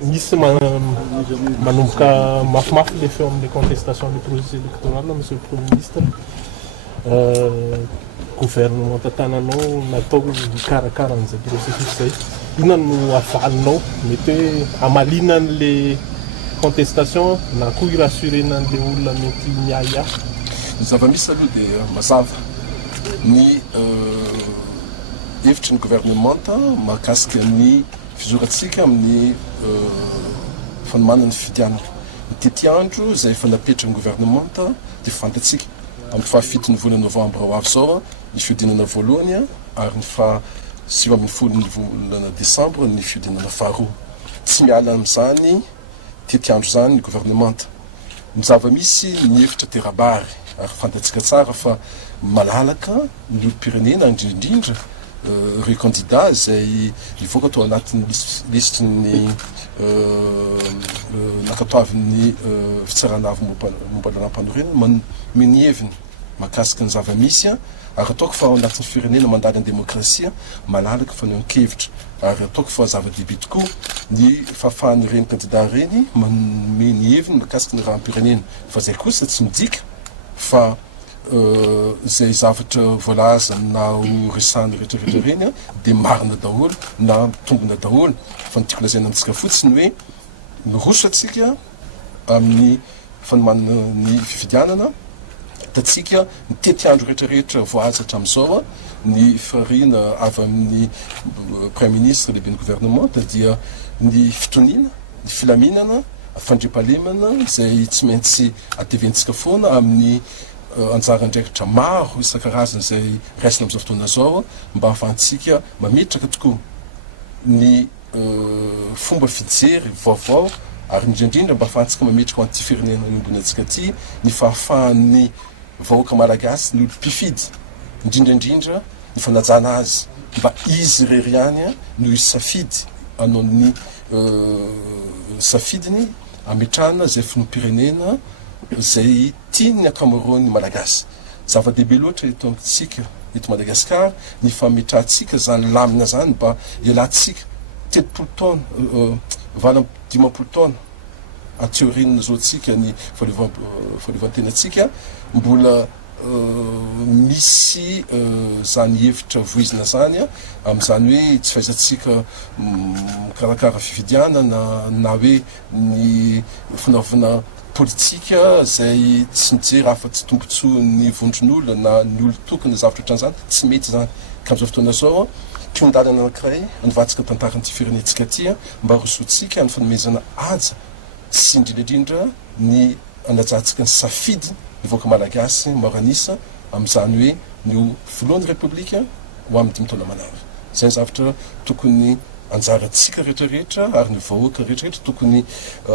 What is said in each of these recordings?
misy manomboka mafimafy le feo amin'ny contestation le processus électoral, monsieur le premier ministre. Gouvernement tantananao natao hikarakara an'izay processus zay. Inona no ahafahanao mety hoe amalinany le contestation na koa irassurena an'le olona mety miahiahy? Ny zava-misy aloha dia mazava ny hevitry ny gouvernemanta mahakasika ny fizorantsika amin'ny fanomanana ny fidianana. Ny tety andro izay efa napetra ny gouvernemanta dia fantatsika amin'ny fahafito ny volana novambra ho avy zao ny fiodinana voalohany ary ny sivy ambin'ny folo ny volana desambra ny fiodinana faharoa. Tsy miala amin'izany tety andro zany ny gouvernemanta. Ny zava-misy ny hevitra terabary ary fantatsika tsara fa malalaka ny olom-pirenena indrindrindra ireo candidat izay nivoaka tao anatin'ny listiny nakatoavin'ny fitsarana avy momba lanam-panorenana miheviny mahakasika ny zava-misy ary ataoko fa ao anatin'ny firenena mandala ny demokrasia malalaka fa neo-kevitra ary ataoko fa zava-dehibe tokoa ny fahafahan'ireny candidat ireny manome ny heviny mahakasika ny rahampirenena fa zay kosa tsy midika fa zay zavatra voalaza na ho resany rehetrarehetra reny dia marina daholo na mitombona daholo fa nytiako lazaina amintsika fotsiny hoe miroso atsika amin'ny fanomanana ny fifidianana tatsika mitety andro rehetrarehetra voaza hatramin'izao ny farina avy amin'ny premier ministre lehibe ny gouvernement dia ny fitoniana ny filaminana fandriampahalemana izay tsy maintsy ateventsika foana amin'ny anjara andraikitra maro isan-karazany izay raisina amin'izao fotoana zao mba ahafahantsika mametraka tokoa ny fomba fijery vaovao ary indrindrindra mba ahafahantsika mametraka ho an'ity firenena iombona antsika ty ny fahafahan'ny vahoaka malagasy ny olo-mpifidy indrindraindrindra ny fanajana azy mba izy rery ihany no isafidy anao ny safidiny ametrahana zay finom-pirenena zay tiany akamaroany malagasy. Zava-dehibe loatra eto amintsika eto Madagasikara ny fametrahantsika zany lamina zany mba ialantsika 30 taona dimampolo taona atiorinina zao tsika ny fahaleovantenantsika mbola misy zany hevitra voizina zany amin'izany hoe tsy fahaizantsika mikarakara fifidianana na hoe ny fanaovana politika zay tsy mijery afa-tsy tombontsoa ny vondron'olona na ny olo tokony zavatra ohatran'izany tsy mety zany ka amin'izao fotoana zao kiondalana anankiray anivatsika tantaran'ity firenentsika ty mba rosotsika ny fanomezana aja sy indrindraindrindra ny anajantsika ny safidy ny voaka malagasy maranisa amin'izany hoe ny voalohan'ny republika ho amin'ny 10 taona manara. Zay zavatra tokony anjaratsika rehetrarehetra ary ny vahoaka rehetrarehetra tokony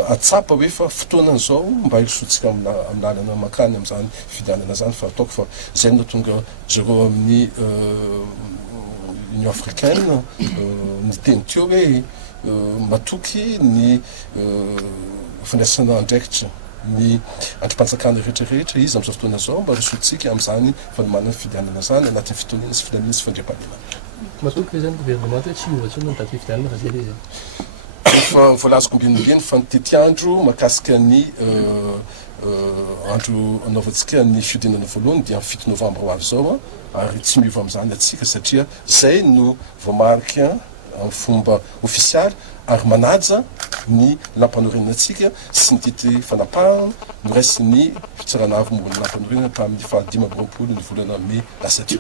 atsapa hoe fa fotoanan'izao mba hirosotsika amin'ny lalana makany amin'izany fidianana zany fa ataoko fa zay no tonga zareo amin'ny Union africaine ny teny teo hoe matoky ny fandraisana andraikitra ny antrim-panjakana rehetrarehetra izy amin'izao fotoana zao mba hirosotsika amin'izany fanomanana fidianana zany anatin'ny fitoniana sy filaminana sy fandriampahalemana. Matoky zany gouvernement tsy miova ny daty fidianana raha zay fa voalazoko ambinimbiny fa ny tety andro mahakasika ny andro anaovantsika ny fiodinana voalohany dia 7 novambra ho avy zao ary tsy miova amin'izany atsika satria zay no voamarika amin'ny fomba ofisialy ary manaja ny lampanorenantsika sy ny tety fanapahana no raisy ny fitsarana avy momba ny lampanorenana tamin'ny 15 ny volana Mai lasa teo.